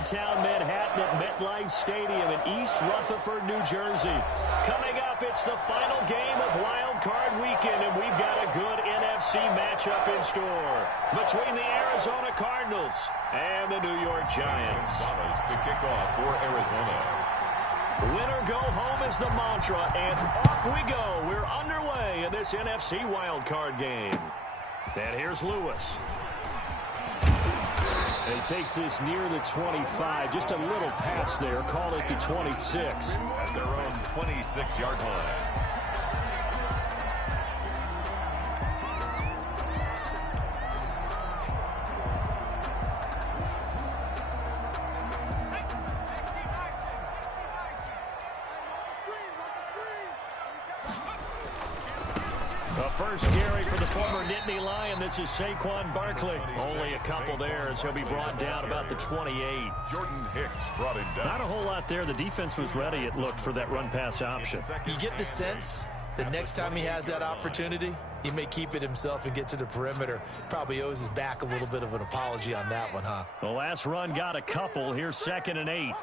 Midtown Manhattan at MetLife Stadium in East Rutherford, New Jersey. Coming up, it's the final game of Wild Card Weekend, and we've got a good NFC matchup in store between the Arizona Cardinals and the New York Giants. The kickoff for Arizona. Winner go home is the mantra, and off we go. We're underway in this NFC Wild Card game. And here's Lewis. And he takes this near the 25. Just a little pass there. Call it the 26. At their own 26-yard line. First carry for the former Nittany Lion. This is Saquon Barkley. Only a couple there as he'll be brought down about the 28. Jordan Hicks brought him down. Not a whole lot there. The defense was ready, it looked, for that run-pass option. You get the sense that next time he has that opportunity, he may keep it himself and get to the perimeter. Probably owes his back a little bit of an apology on that one, huh? The last run got a couple. Here's 2nd and 8.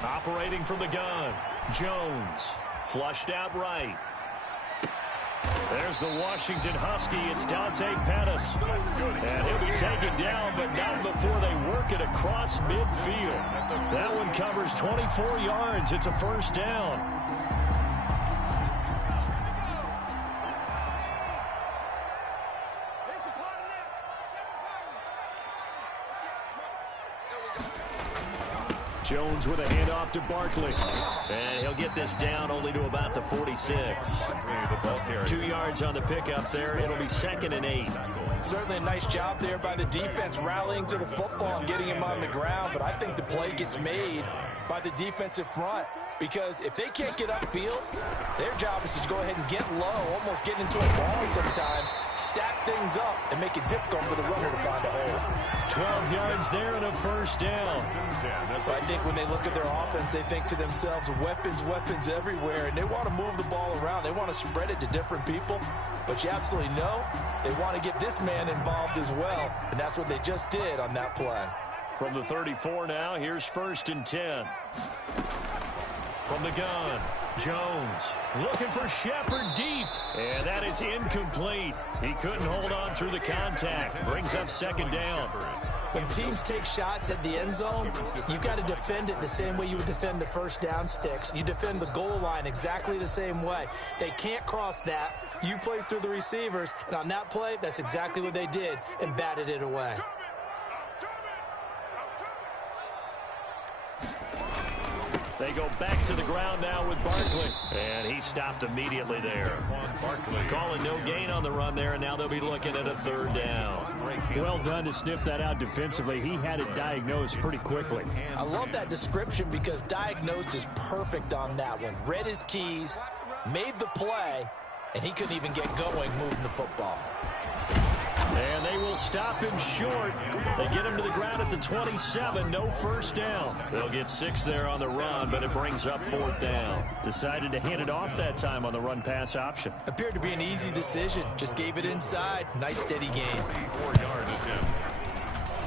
Operating from the gun, Jones, flushed out right. There's the Washington Husky. It's Dante Pettis. And he'll be taken down, but not before they work it across midfield. That one covers 24 yards. It's a first down. Jones with a handoff to Barkley. And he'll get this down only to about the 46. 2 yards on the pickup there. It'll be 2nd and 8. Certainly a nice job there by the defense rallying to the football and getting him on the ground. But I think the play gets made by the defensive front. Because if they can't get upfield, their job is to go ahead and get low, almost get into a ball sometimes, stack things up, and make it difficult for the runner to find a hole. 12 yards there and a first down. But I think when they look at their offense, they think to themselves, weapons, weapons everywhere, and they want to move the ball around. They want to spread it to different people. But you absolutely know they want to get this man involved as well, and that's what they just did on that play. From the 34 now, here's 1st and 10. From the gun, Jones looking for Shepard deep. And that is incomplete. He couldn't hold on through the contact. Brings up 2nd down. When teams take shots at the end zone, you've got to defend it the same way you would defend the first down sticks. You defend the goal line exactly the same way. They can't cross that. You play through the receivers, and on that play, that's exactly what they did and batted it away. They go back to the ground now with Barkley. And he stopped immediately there. Calling no gain on the run there, and now they'll be looking at a 3rd down. Well done to sniff that out defensively. He had it diagnosed pretty quickly. I love that description because diagnosed is perfect on that one. Read his keys, made the play, and he couldn't even get going moving the football. And they will stop him short. They get him to the ground at the 27. No first down. They'll get 6 there on the run, but it brings up 4th down. Decided to hand it off that time on the run-pass option. Appeared to be an easy decision. Just gave it inside. Nice steady game. 4 yards attempt.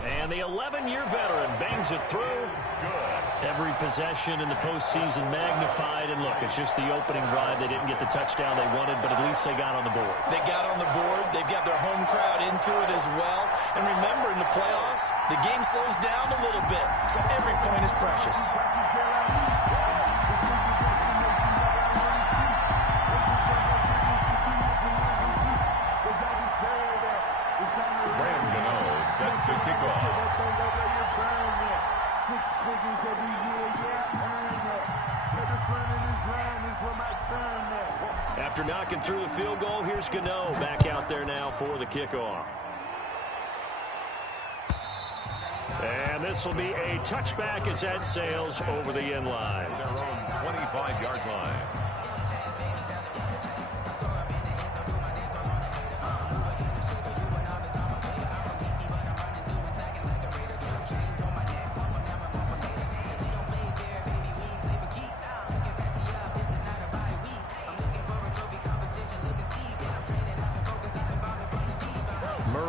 And the 11-year veteran bangs it through. Every possession in the postseason magnified. And look, it's just the opening drive. They didn't get the touchdown they wanted, but at least they got on the board. They got on the board. They've got their home crowd into it as well. And remember, in the playoffs, the game slows down a little bit. So every point is precious. Set to kick off. After knocking through the field goal, here's Gano back out there now for the kickoff. And this will be a touchback as that sails over the end line. Their own 25-yard line.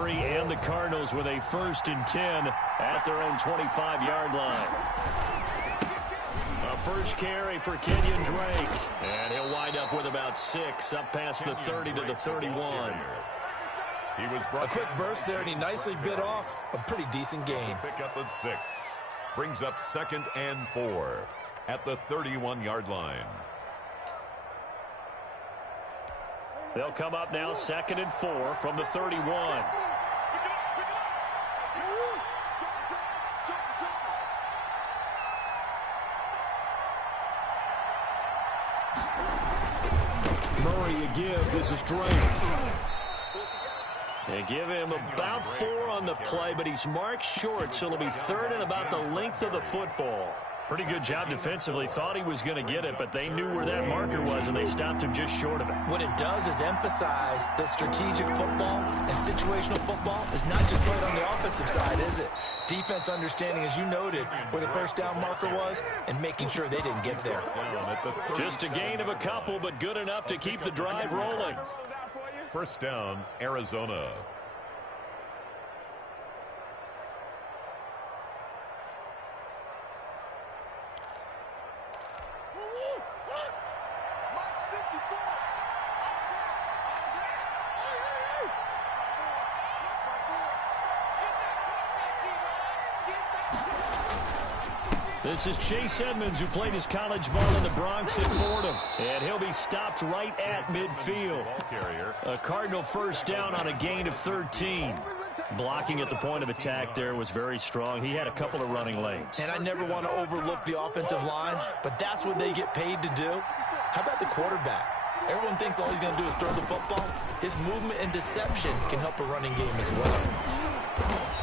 Murray and the Cardinals with a 1st and 10 at their own 25-yard line. A first carry for Kenyon Drake. And he'll wind up with about 6 up past the 30 to the 31. He was a quick burst there, and he nicely bit off a pretty decent gain. Pickup of 6. Brings up 2nd and 4 at the 31-yard line. They'll come up now 2nd and 4 from the 31. Murray a give. This is Drake. They give him about 4 on the play, but he's marked short, so it'll be 3rd and about the length of the football. Pretty good job defensively. Thought he was going to get it, but they knew where that marker was, and they stopped him just short of it. What it does is emphasize that strategic football and situational football is not just played on the offensive side, is it? Defense understanding, as you noted, where the first down marker was and making sure they didn't get there. Just a gain of a couple, but good enough to keep the drive rolling. First down, Arizona. This is Chase Edmonds, who played his college ball in the Bronx at Fordham. And he'll be stopped right at midfield. A Cardinal first down on a gain of 13. Blocking at the point of attack there was very strong. He had a couple of running lanes. And I never want to overlook the offensive line, but that's what they get paid to do. How about the quarterback? Everyone thinks all he's going to do is throw the football. His movement and deception can help a running game as well.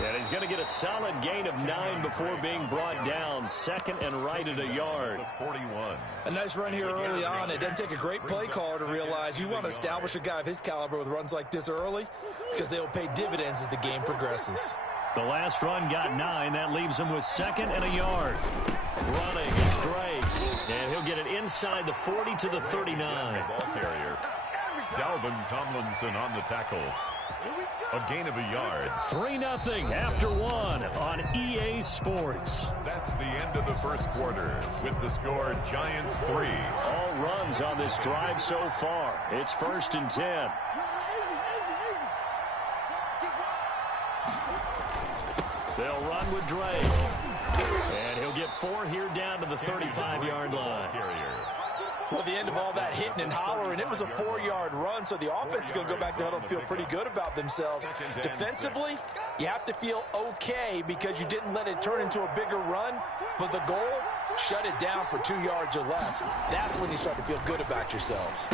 And he's going to get a solid gain of 9 before being brought down. 2nd and right at a yard. 41. A nice run here early on. It doesn't take a great play caller to realize you want to establish a guy of his caliber with runs like this early, because they'll pay dividends as the game progresses. The last run got 9. That leaves him with 2nd and a yard. Running is Drake. And he'll get it inside the 40 to the 39. Ball carrier. Dalvin Tomlinson on the tackle. A gain of a yard. 3-0 after 1 on EA Sports. That's the end of the first quarter with the score Giants 3. All runs on this drive so far. It's 1st and 10. They'll run with Drake. And he'll get 4 here down to the 35-yard line. Well, the end of all that hitting and hollering, it was a 4-yard run, so the offense is going to go back to huddle and feel pretty good about themselves. Defensively, you have to feel okay because you didn't let it turn into a bigger run, but the goal, shut it down for 2 yards or less. That's when you start to feel good about yourselves.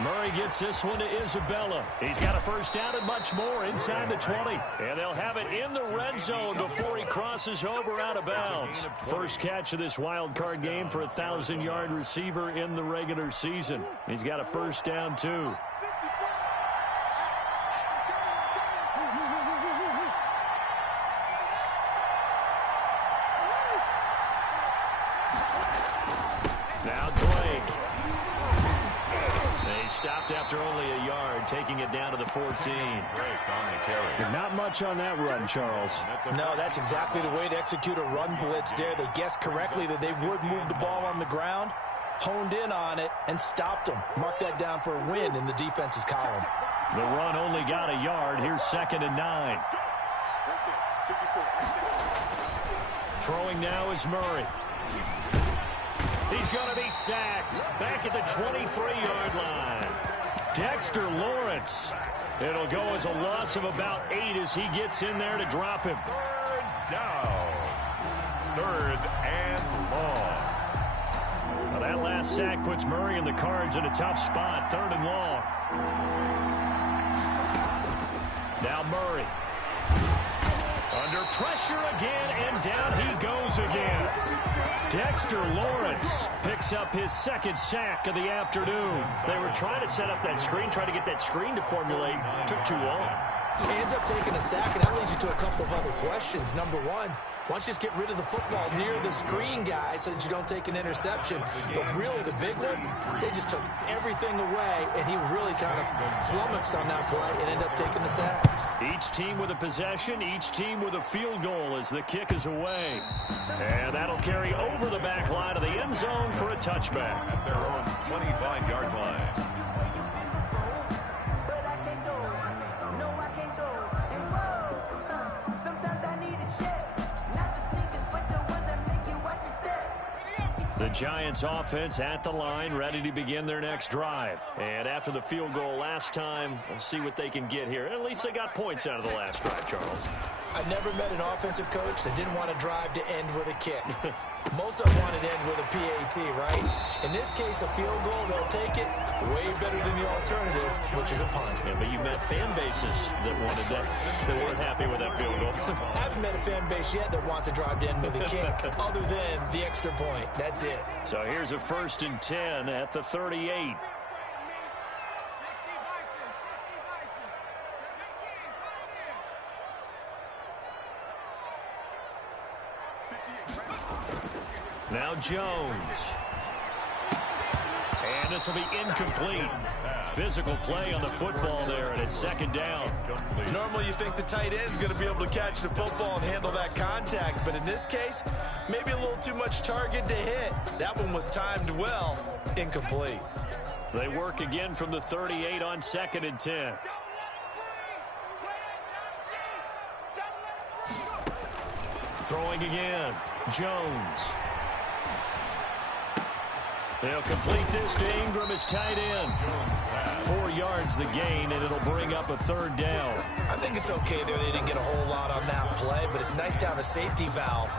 Murray gets this one to Isabella. He's got a first down and much more inside the 20. And they'll have it in the red zone before he crosses over out of bounds. First catch of this wild card game for a 1,000-yard receiver in the regular season. He's got a first down, too. Now Drake. They stopped after only a yard, taking it down to the 14. Not much on that run, Charles. No, that's exactly the way to execute a run blitz there. They guessed correctly that they would move the ball on the ground, honed in on it, and stopped them. Mark that down for a win in the defense's column. The run only got a yard. Here's 2nd and 9. Throwing now is Murray. He's going to be sacked back at the 23-yard line. Dexter Lawrence. It'll go as a loss of about 8 as he gets in there to drop him. 3rd down. 3rd and long. Well, that last sack puts Murray and the Cards in a tough spot. 3rd and long. Now Murray. Under pressure again, and down he goes again. Dexter Lawrence picks up his 2nd sack of the afternoon. They were trying to set up that screen, trying to get that screen to formulate. Took too long. He ends up taking a sack, and that leads you to a couple of other questions. Number one, Why don't you just get rid of the football near the screen guy so that you don't take an interception? But really, the big one, they just took everything away, and he was really kind of flummoxed on that play and ended up taking the sack. Each team with a possession, each team with a field goal as the kick is away. And that'll carry over the back line of the end zone for a touchback. At their own 25-yard line. The Giants offense at the line, ready to begin their next drive. And after the field goal last time, we'll see what they can get here. At least they got points out of the last drive, Charles. I never met an offensive coach that didn't want to drive to end with a kick. Most of them want to end with a PAT, right? In this case, a field goal, they'll take it way better than the alternative, which is a punt. Yeah, but you met fan bases that wanted that, that weren't happy with that field goal. I haven't met a fan base yet that wants to drive to end with a kick, other than the extra point. That's it. So here's a 1st and 10 at the 38. Now Jones. And this will be incomplete. Physical play on the football there, and it's 2nd down. Normally you think the tight end's going to be able to catch the football and handle that contact, but in this case, maybe a little too much target to hit. That one was timed well. Incomplete. They work again from the 38 on 2nd and 10. Throwing again. Jones. They'll complete this to Ingram as tight end. 4 yards the gain, and it'll bring up a 3rd down. I think it's okay there. They didn't get a whole lot on that play, but it's nice to have a safety valve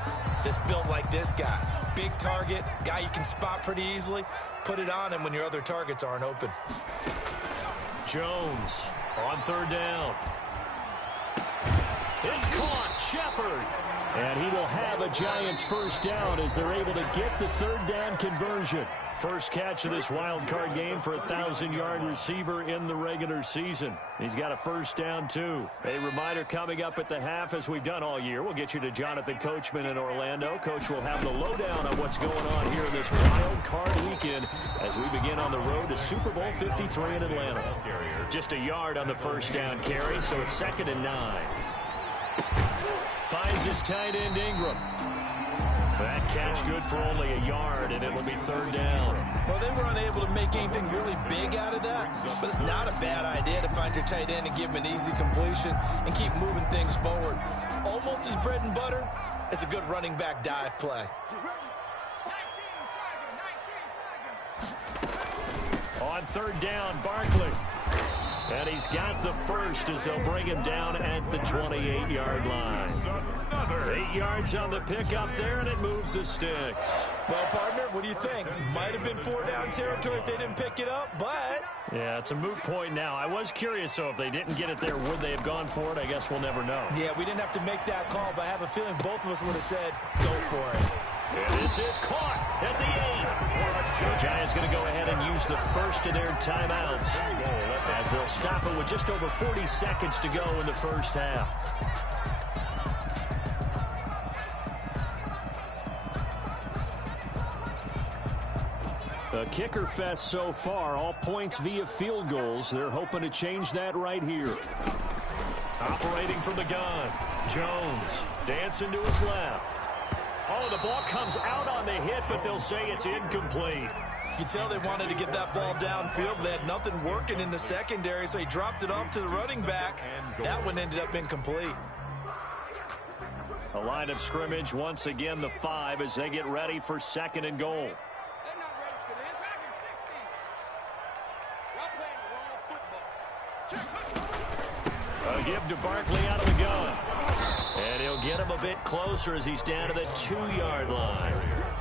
that's built like this guy. Big target, guy you can spot pretty easily. Put it on him when your other targets aren't open. Jones on 3rd down. It's caught. Shepard. And he will have a Giants 1st down as they're able to get the 3rd down conversion. First catch of this wild card game for a 1,000-yard receiver in the regular season. He's got a 1st down, too. A reminder coming up at the half, as we've done all year. We'll get you to Jonathan Coachman in Orlando. Coach will have the lowdown on what's going on here this wild card weekend as we begin on the road to Super Bowl 53 in Atlanta. Just a yard on the 1st down carry, so it's 2nd and 9. Finds his tight end, Ingram. That catch good for only a yard, and it'll be 3rd down. Well, they were unable to make anything really big out of that, but it's not a bad idea to find your tight end and give him an easy completion and keep moving things forward. Almost as bread and butter as a good running back dive play. On 3rd down, Barkley. And he's got the 1st as they'll bring him down at the 28-yard line. 8 yards on the pickup there, and it moves the sticks. Well, partner, what do you think? Might have been 4-down territory if they didn't pick it up, but... Yeah, it's a moot point now. I was curious, so if they didn't get it there, would they have gone for it? I guess we'll never know. Yeah, we didn't have to make that call, but I have a feeling both of us would have said, go for it. And this is caught at the 8. The Giants going to go ahead and use the 1st of their timeouts as they'll stop it with just over 40 seconds to go in the 1st half. A kicker fest so far, all points via field goals. They're hoping to change that right here. Operating from the gun, Jones dancing to his left. Oh, the ball comes out on the hit, but they'll say it's incomplete. You can tell they wanted to get that ball downfield, but they had nothing working in the secondary, so he dropped it off to the running back. That one ended up incomplete. A line of scrimmage, once again the 5 as they get ready for 2nd and goal. A give to Barkley out of the gun. And he'll get him a bit closer as he's down to the 2-yard line.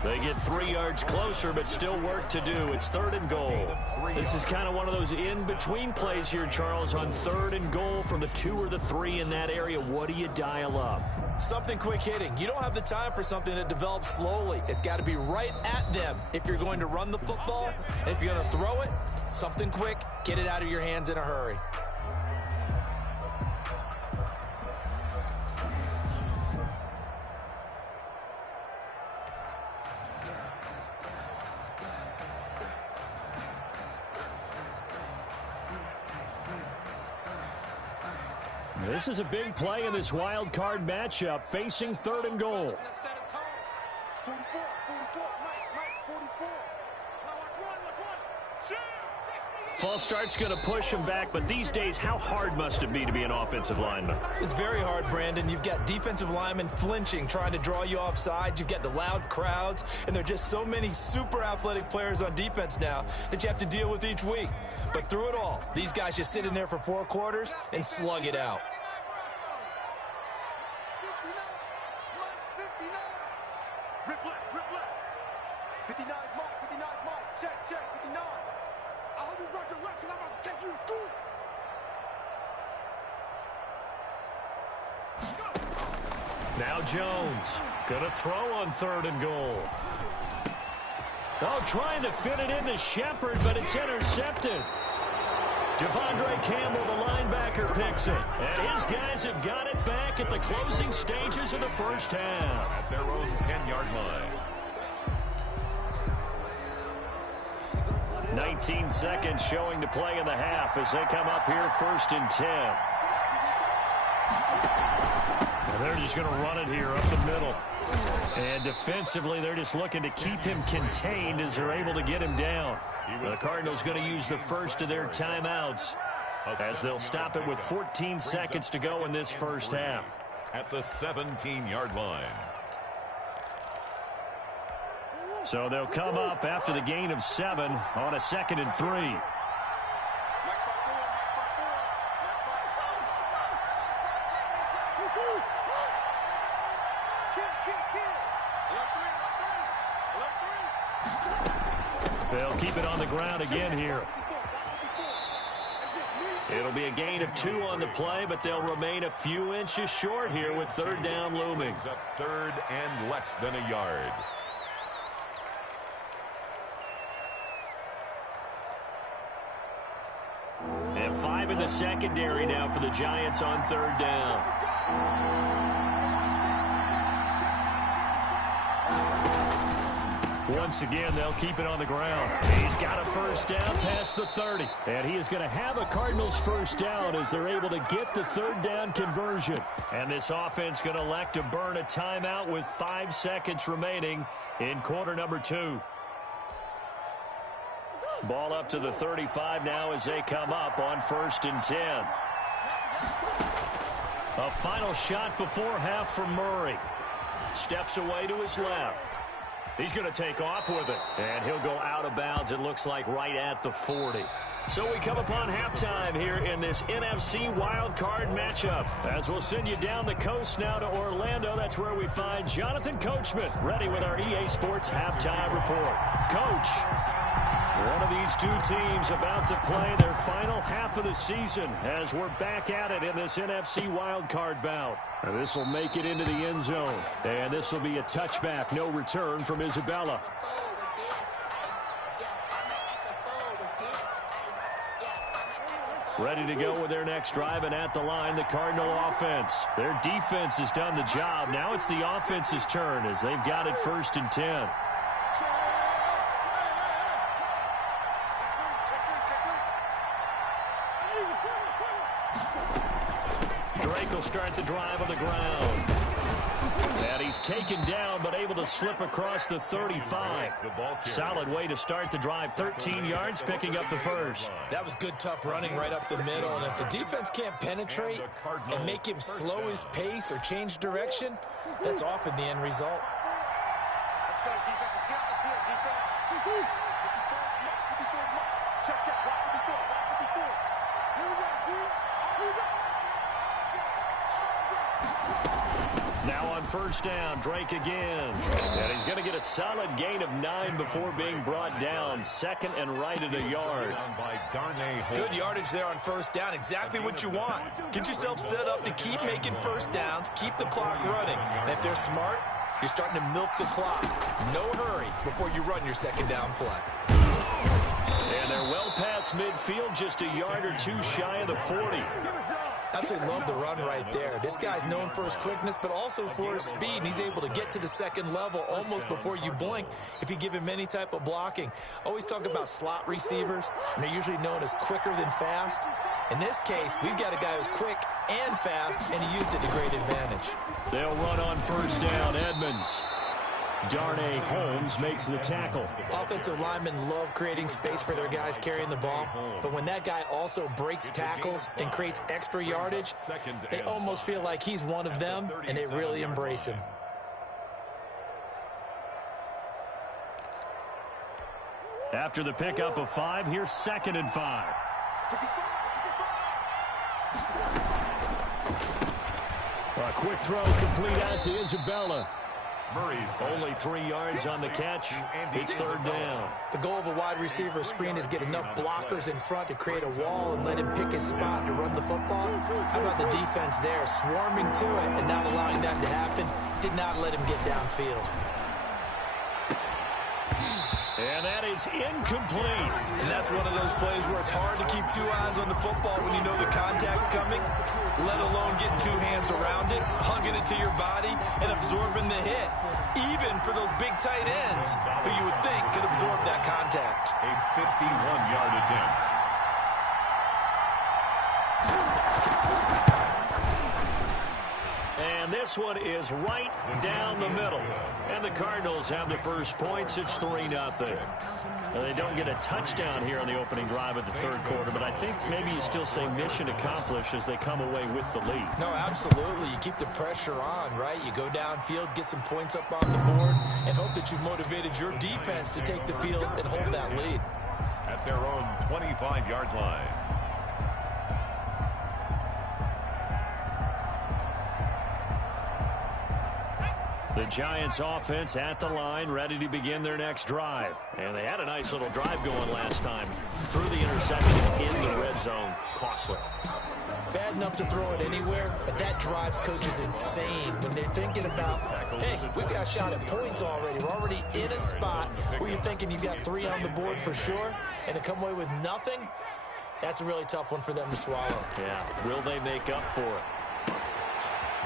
They get 3 yards closer, but still work to do. It's 3rd and goal. This is kind of one of those in-between plays here, Charles, on 3rd and goal from the 2 or the 3 in that area. What do you dial up? Something quick hitting. You don't have the time for something that develops slowly. It's got to be right at them if you're going to run the football. And if you're going to throw it, something quick, get it out of your hands in a hurry. This is a big play in this wild card matchup, facing 3rd and goal. False start's going to push him back, but these days, how hard must it be to be an offensive lineman? It's very hard, Brandon. You've got defensive linemen flinching, trying to draw you offside. You've got the loud crowds, and there are just so many super athletic players on defense now that you have to deal with each week. But through it all, these guys just sit in there for 4 quarters and slug it out. Now Jones, gonna throw on 3rd and goal. Oh, trying to fit it into Shepard, but it's intercepted. Devondre Campbell, the linebacker, picks it. And his guys have got it back at the closing stages of the first half. At their own 10-yard line. 19 seconds showing to play in the half as they come up here 1st and 10. And they're just going to run it here up the middle. And defensively, they're just looking to keep him contained as they're able to get him down. The Cardinals going to use the first of their timeouts as they'll stop it with 14 seconds to go in this first half. At the 17-yard line. So they'll come up after the gain of 7 on a 2nd and 3. They'll keep it on the ground again here. It'll be a gain of 2 on the play, but they'll remain a few inches short here with 3rd down looming. Up 3rd and less than a yard. And 5 in the secondary now for the Giants on 3rd down. Once again, they'll keep it on the ground. He's got a first down past the 30. And he is going to have a Cardinals first down as they're able to get the 3rd down conversion. And this offense going to elect to burn a timeout with 5 seconds remaining in quarter number 2. Ball up to the 35 now as they come up on 1st and 10. A final shot before half from Murray. Steps away to his left. He's going to take off with it, and he'll go out of bounds, it looks like, right at the 40. So we come upon halftime here in this NFC wildcard matchup. As we'll send you down the coast now to Orlando, that's where we find Jonathan Coachman ready with our EA Sports halftime report. Coach, one of these 2 teams about to play their final half of the season as we're back at it in this NFC wildcard bout. And this will make it into the end zone. And this will be a touchback, no return from Isabella. Ready to go with their next drive, and at the line, the Cardinal offense. Their defense has done the job. Now it's the offense's turn as they've got it 1st and 10. Drake will start the drive on the ground. And he's taken down, but able to slip across the 35. Solid way to start the drive. 13 yards, picking up the first. That was good, tough running right up the middle. And if the defense can't penetrate and make him slow his pace or change direction, that's often the end result. Let's go, defense. Let's get out the field, defense. Check. Right before. Here we go, dude. Here we go. Now on 1st down, Drake again. And he's going to get a solid gain of 9 before being brought down. 2nd and right at a yard. Good yardage there on 1st down. Exactly what you want. Get yourself set up to keep making 1st downs. Keep the clock running. And if they're smart, you're starting to milk the clock. No hurry before you run your 2nd down play. And they're well past midfield, just a yard or 2 shy of the 40. Absolutely love the run right there. This guy's known for his quickness, but also for his speed. And he's able to get to the second level almost before you blink if you give him any type of blocking. Always talk about slot receivers, and they're usually known as quicker than fast. In this case, we've got a guy who's quick and fast, and he used it to great advantage. They'll run on first down. Edmonds. Darnay Holmes makes the tackle. Offensive linemen love creating space for their guys carrying the ball, but when that guy also breaks tackles and creates extra yardage, they almost feel like he's one of them, and they really embrace him. After the pickup of 5, here's 2nd and 5. A quick throw complete out to Isabella. Murray's only 3 yards on the catch. It's 3rd down. The goal of a wide receiver screen is get enough blockers in front to create a wall and let him pick his spot to run the football. How about the defense there, swarming to it and not allowing that to happen? Did not let him get downfield. And that is incomplete. And that's one of those plays where it's hard to keep 2 eyes on the football when you know the contact's coming, let alone getting 2 hands around it, hugging it to your body, and absorbing the hit. Even for those big tight ends who you would think could absorb that contact. A 51-yard attempt. And this one is right down the middle. And the Cardinals have the first points. It's 3-0. Now, they don't get a touchdown here on the opening drive of the 3rd quarter, but I think maybe you still say mission accomplished as they come away with the lead. No, absolutely. You keep the pressure on, right? You go downfield, get some points up on the board, and hope that you've motivated your defense to take the field and hold that lead. At their own 25-yard line. The Giants offense at the line, ready to begin their next drive. And they had a nice little drive going last time. Threw the interception in the red zone. Costly. Bad enough to throw it anywhere, but that drives coaches insane when they're thinking about, hey, we've got a shot at points already. We're already in a spot where you're thinking you've got 3 on the board for sure, and to come away with nothing, that's a really tough one for them to swallow. Yeah, will they make up for it?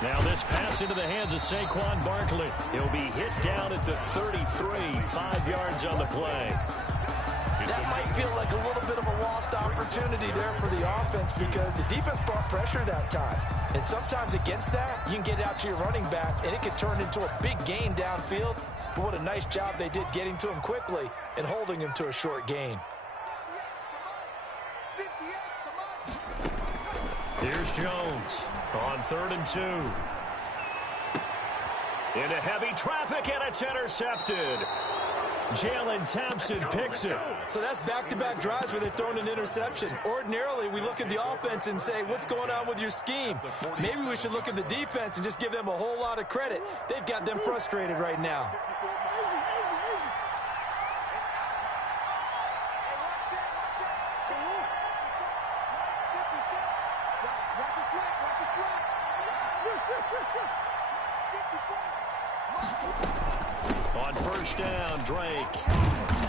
Now this pass into the hands of Saquon Barkley. He'll be hit down at the 33, 5 yards on the play. That might feel like a little bit of a lost opportunity there for the offense because the defense brought pressure that time. And sometimes against that, you can get out to your running back, and it could turn into a big gain downfield. But what a nice job they did getting to him quickly and holding him to a short gain. Here's Jones on 3rd and 2. Into heavy traffic, and it's intercepted. Jalen Thompson picks it. So that's back-to-back drives where they've thrown an interception. Ordinarily, we look at the offense and say, what's going on with your scheme? Maybe we should look at the defense and just give them a whole lot of credit. They've got them frustrated right now. On first down, Drake.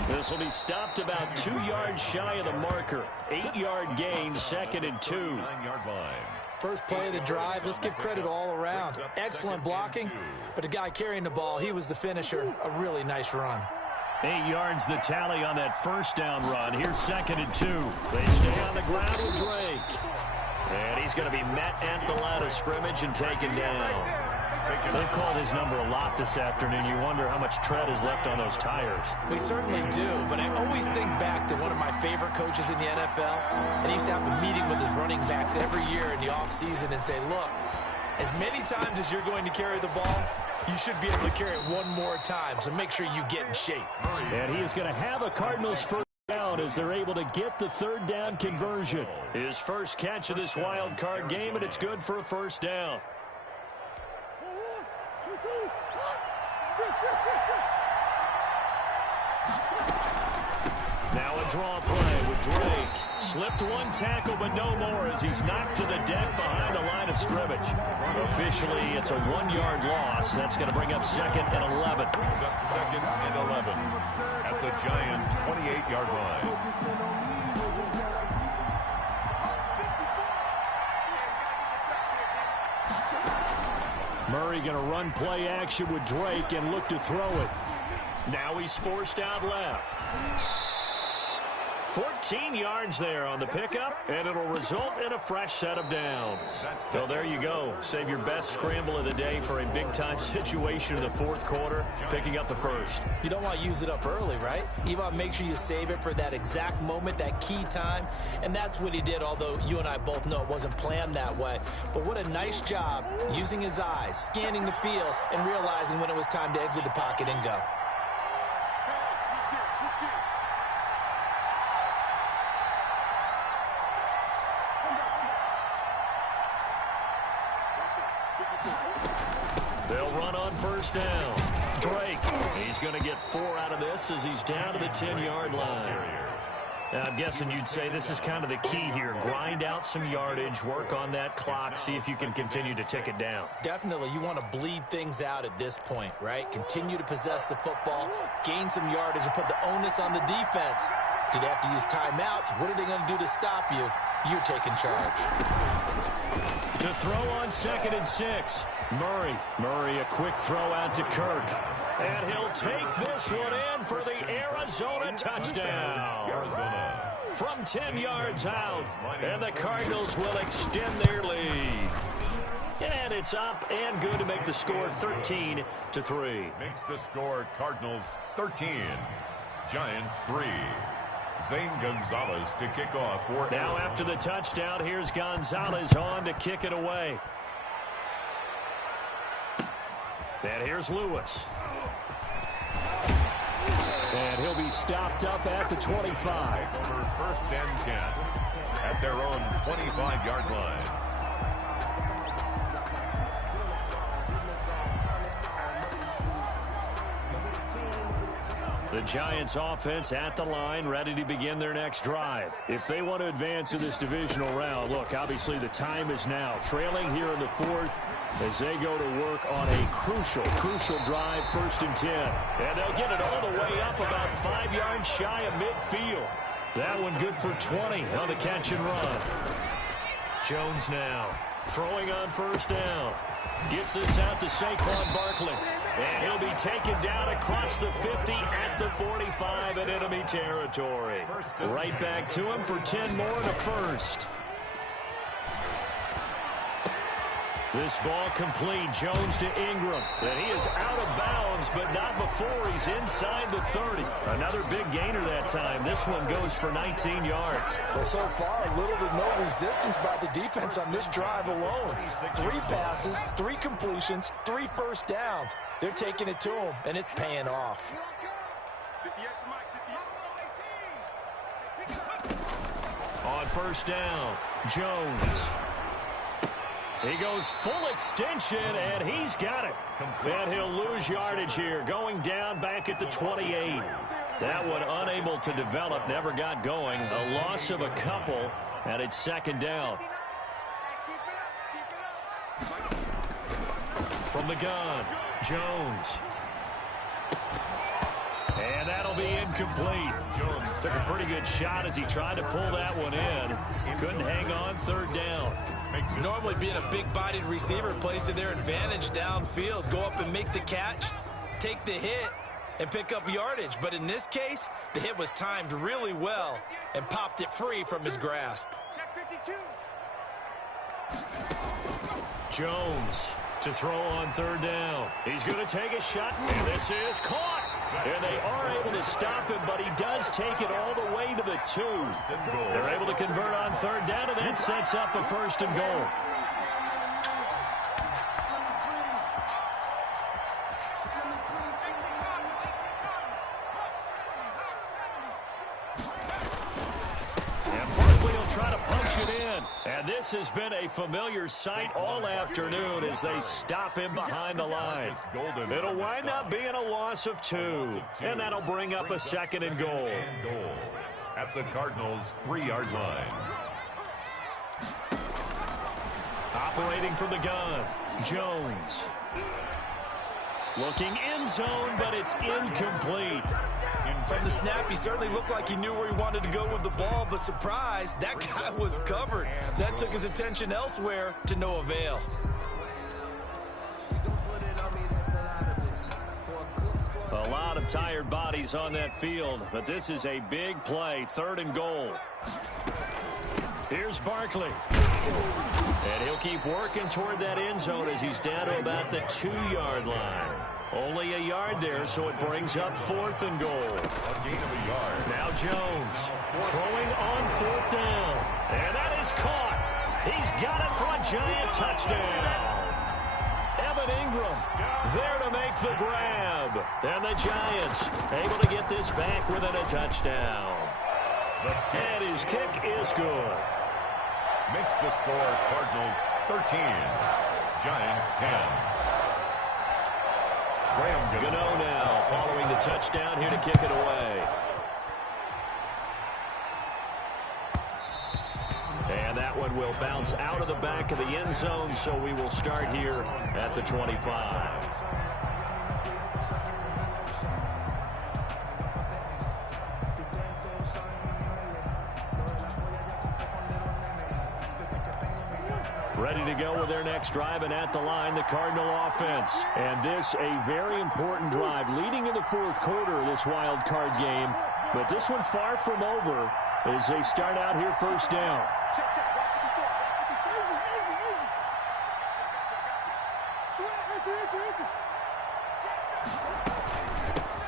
This will be stopped about 2 yards shy of the marker. 8-yard gain, 2nd and 2. 9-yard line. First play of the drive, let's give credit all around. Excellent blocking, but the guy carrying the ball, he was the finisher. A really nice run. 8 yards the tally on that first down run. Here's 2nd and 2. They stay on the ground with Drake. And he's going to be met at the line of scrimmage and taken down. They've called his number a lot this afternoon. You wonder how much tread is left on those tires. We certainly do, but I always think back to one of my favorite coaches in the NFL, and he used to have a meeting with his running backs every year in the offseason and say, look, as many times as you're going to carry the ball, you should be able to carry it one more time, so make sure you get in shape. And he is going to have a Cardinals first down as they're able to get the 3rd down conversion. His first catch of this wild card game, and it's good for a first down. Now a draw play with Drake. Slipped one tackle, but no more as he's knocked to the deck behind the line of scrimmage. Officially, it's a 1-yard loss. That's going to bring up 2nd and 11. Brings up 2nd and 11 at the Giants' 28-yard line. Murray going to run play action with Drake and look to throw it. Now he's forced out left. 14 yards there on the pickup, and it'll result in a fresh set of downs. So there you go. Save your best scramble of the day for a big-time situation in the fourth quarter, picking up the first. You don't want to use it up early, right? You want to make sure you save it for that exact moment, that key time, and that's what he did, although you and I both know it wasn't planned that way. But what a nice job using his eyes, scanning the field, and realizing when it was time to exit the pocket and go. They'll run on first down. Drake, he's going to get 4 out of this as he's down to the 10-yard line. Now, I'm guessing you'd say this is kind of the key here. Grind out some yardage, work on that clock, see if you can continue to tick it down. Definitely, you want to bleed things out at this point, right? Continue to possess the football, gain some yardage, and put the onus on the defense. Do they have to use timeouts? What are they going to do to stop you? You're taking charge. To throw on 2nd and 6. Murray, a quick throw out to Kirk. And he'll take this one in for the Arizona touchdown. From 10 yards out. And the Cardinals will extend their lead. And it's up and good to make the score 13-3. Makes the score Cardinals 13, Giants 3. Zane Gonzalez to kick off for now after the touchdown, here's Gonzalez on to kick it away. And here's Lewis. And he'll be stopped up at the 25. Over 1st and 10 at their own 25-yard line. The Giants offense at the line, ready to begin their next drive. If they want to advance in this divisional round, look, obviously the time is now. Trailing here in the 4th as they go to work on a crucial drive, 1st and 10. And they'll get it all the way up about 5 yards shy of midfield. That one good for 20 on the catch and run. Jones now throwing on 1st down. Gets this out to Saquon Barkley. And he'll be taken down across the 50 at the 45 in enemy territory. Right back to him for 10 more and a first. This ball complete. Jones to Ingram. And he is out of bounds, but not before he's inside the 30. Another big gainer that time. This one goes for 19 yards. Well, so far, little to no resistance by the defense on this drive alone. 3 passes, 3 completions, 3 first downs. They're taking it to him, and it's paying off. On 1st down, Jones. He goes full extension, and he's got it. And he'll lose yardage here, going down back at the 28. That one unable to develop, never got going. A loss of a couple, and it's 2nd down. From the gun, Jones. And that'll be incomplete. Jones took a pretty good shot as he tried to pull that one in. Couldn't hang on, 3rd down. Normally being a big-bodied receiver plays to their advantage downfield. Go up and make the catch, take the hit, and pick up yardage. But in this case, the hit was timed really well and popped it free from his grasp. Jones to throw on 3rd down. He's going to take a shot, and this is caught. And they are able to stop him, but he does take it all the way to the 2. They're able to convert on 3rd down, and that sets up a 1st and goal. Try to punch it in. And this has been a familiar sight all afternoon as they stop him behind the line. It'll wind up being a loss of 2. And that'll bring up a 2nd and goal. At the Cardinals' 3-yard line. Operating from the gun, Jones. Looking end zone, but it's incomplete. From the snap, he certainly looked like he knew where he wanted to go with the ball, but surprise, that guy was covered. So that took his attention elsewhere to no avail. A lot of tired bodies on that field, but this is a big play, 3rd and goal. Here's Barkley. And he'll keep working toward that end zone as he's down to about the 2-yard line. Only a yard there, so it brings up 4th and goal. A gain of a yard. Now Jones throwing on 4th down. And that is caught. He's got it for a giant touchdown. Evan Ingram there to make the grab. And the Giants able to get this back within a touchdown. And his kick is good. Makes the score Cardinals 13, Giants 10. Gano now following the touchdown here to kick it away. And that one will bounce out of the back of the end zone, so we will start here at the 25. Ready to go with their next drive, and at the line, the Cardinal offense. And this, a very important drive, leading in the 4th quarter of this wild card game. But this one far from over as they start out here 1st down.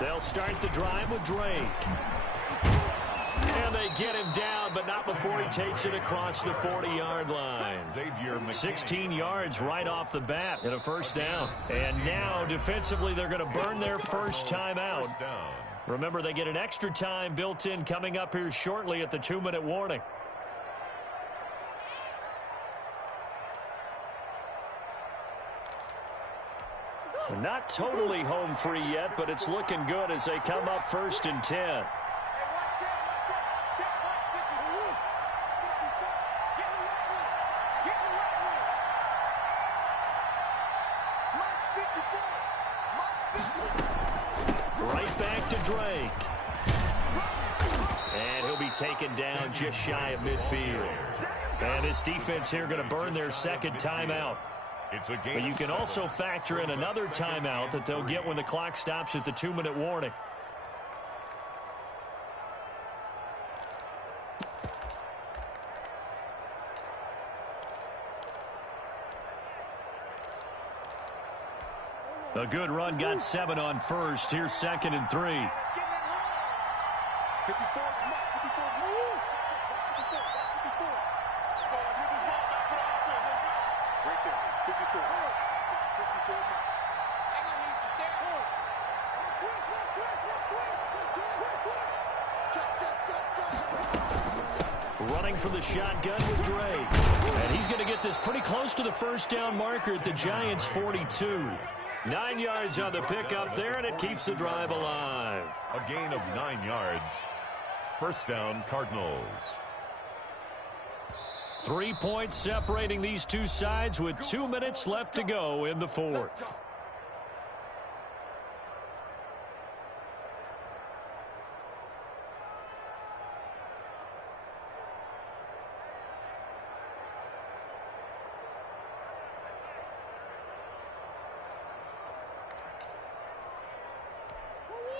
They'll start the drive with Drake. And they get him down, but not before he takes it across the 40-yard line. 16 yards right off the bat and a 1st down. And now, defensively, they're going to burn their first timeout. Remember, they get an extra time built in coming up here shortly at the 2-minute warning. Not totally home free yet, but it's looking good as they come up 1st and 10. Right back to Drake. And he'll be taken down just shy of midfield. And this defense here going to burn their 2nd timeout. But you can also factor in another timeout that they'll get when the clock stops at the 2-minute warning. A good run, got 7 on 1st. Here's 2nd and 3. Running for the shotgun with Drake. And he's going to get this pretty close to the 1st down marker at the Giants' 42. 9 yards on the pickup there, and it keeps the drive alive. A gain of 9 yards. 1st down, Cardinals. 3 points separating these two sides with 2 minutes left to go in the 4th.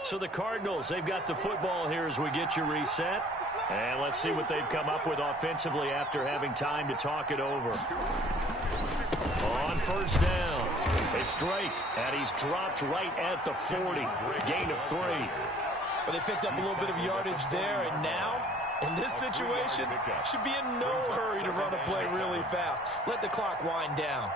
So the Cardinals, they've got the football here as we get you reset. And let's see what they've come up with offensively after having time to talk it over. On 1st down, it's Drake, and he's dropped right at the 40. Gain of 3. But they picked up a little bit of yardage there, and now, in this situation, should be in no hurry to run a play really fast. Let the clock wind down.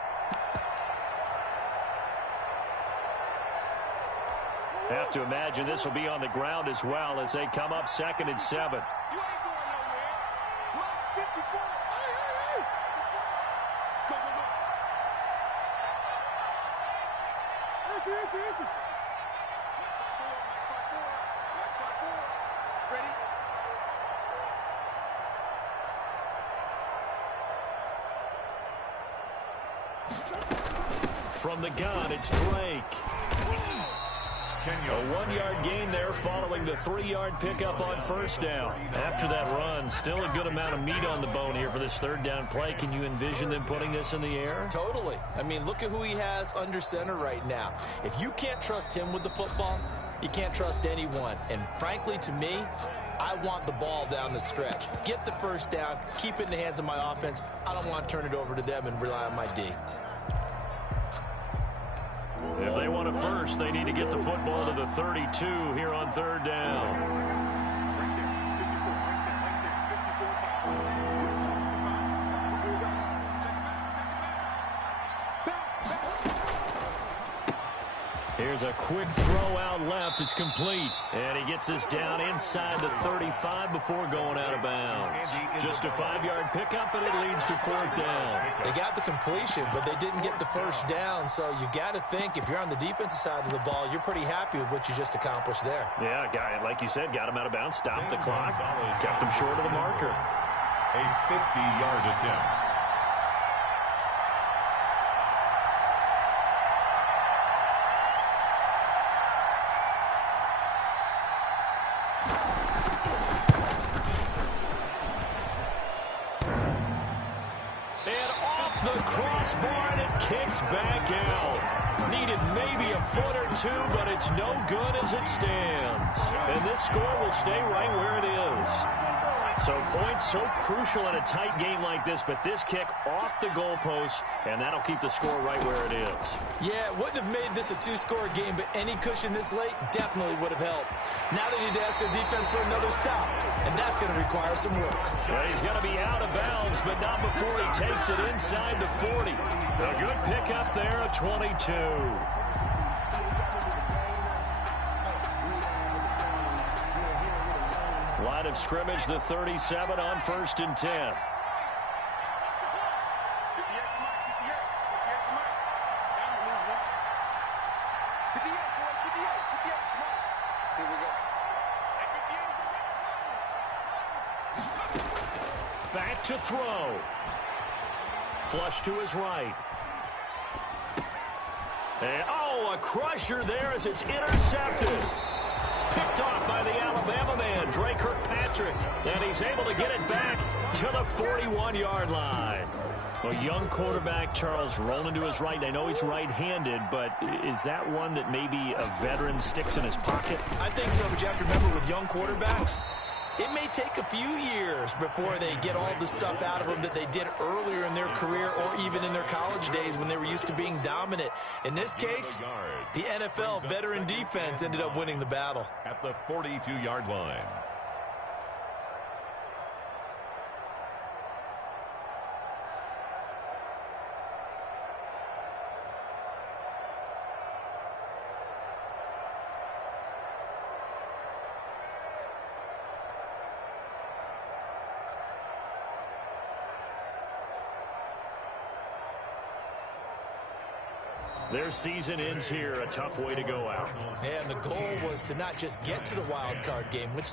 Have to imagine this will be on the ground as well as they come up 2nd and 7. From the gun, it's Drake. A 1-yard gain there following the 3-yard pickup on 1st down. After that run, still a good amount of meat on the bone here for this 3rd down play. Can you envision them putting this in the air? Totally. I mean, look at who he has under center right now. If you can't trust him with the football, you can't trust anyone. And frankly, to me, I want the ball down the stretch. Get the first down, keep it in the hands of my offense. I don't want to turn it over to them and rely on my D. If they want a first, they need to get the football to the 32 here on third down. Here's a quick throw out left. It's complete. And he gets us down inside the 35 before going out of bounds. Just a 5-yard pickup, and it leads to fourth down. They got the completion, but they didn't get the first down. So you got to think if you're on the defensive side of the ball, you're pretty happy with what you just accomplished there. Yeah, like you said, got him out of bounds, stopped the clock, kept him short of the marker. A 50-yard attempt. Crossbar, and it kicks back out. Needed maybe a foot or two, but it's no good as it stands. And this score will stay right where it is. So points so crucial in a tight game like this, but this kick off the goalpost, and that'll keep the score right where it is. Yeah, it wouldn't have made this a two-score game, but any cushion this late definitely would have helped. Now they need to ask their defense for another stop, and that's going to require some work. Well, he's going to be out of bounds, but not before he takes it inside the 40. A good pickup there, a 22. Line of scrimmage, the 37 on 1st and 10. Back to throw. Flush to his right. And, a crusher there as it's intercepted. Picked off by the Alabama man, Drake Kirkpatrick. And he's able to get it back to the 41-yard line. A young quarterback, Charles, rolling to his right. I know he's right-handed, but is that one that maybe a veteran sticks in his pocket? I think so, but you have to remember with young quarterbacks, it may take a few years before they get all the stuff out of them that they did earlier in their career or even in their college days when they were used to being dominant. In this case, the NFL veteran defense ended up winning the battle. At the 42-yard line. Their season ends here, a tough way to go out. And the goal was to not just get to the wild card game, which they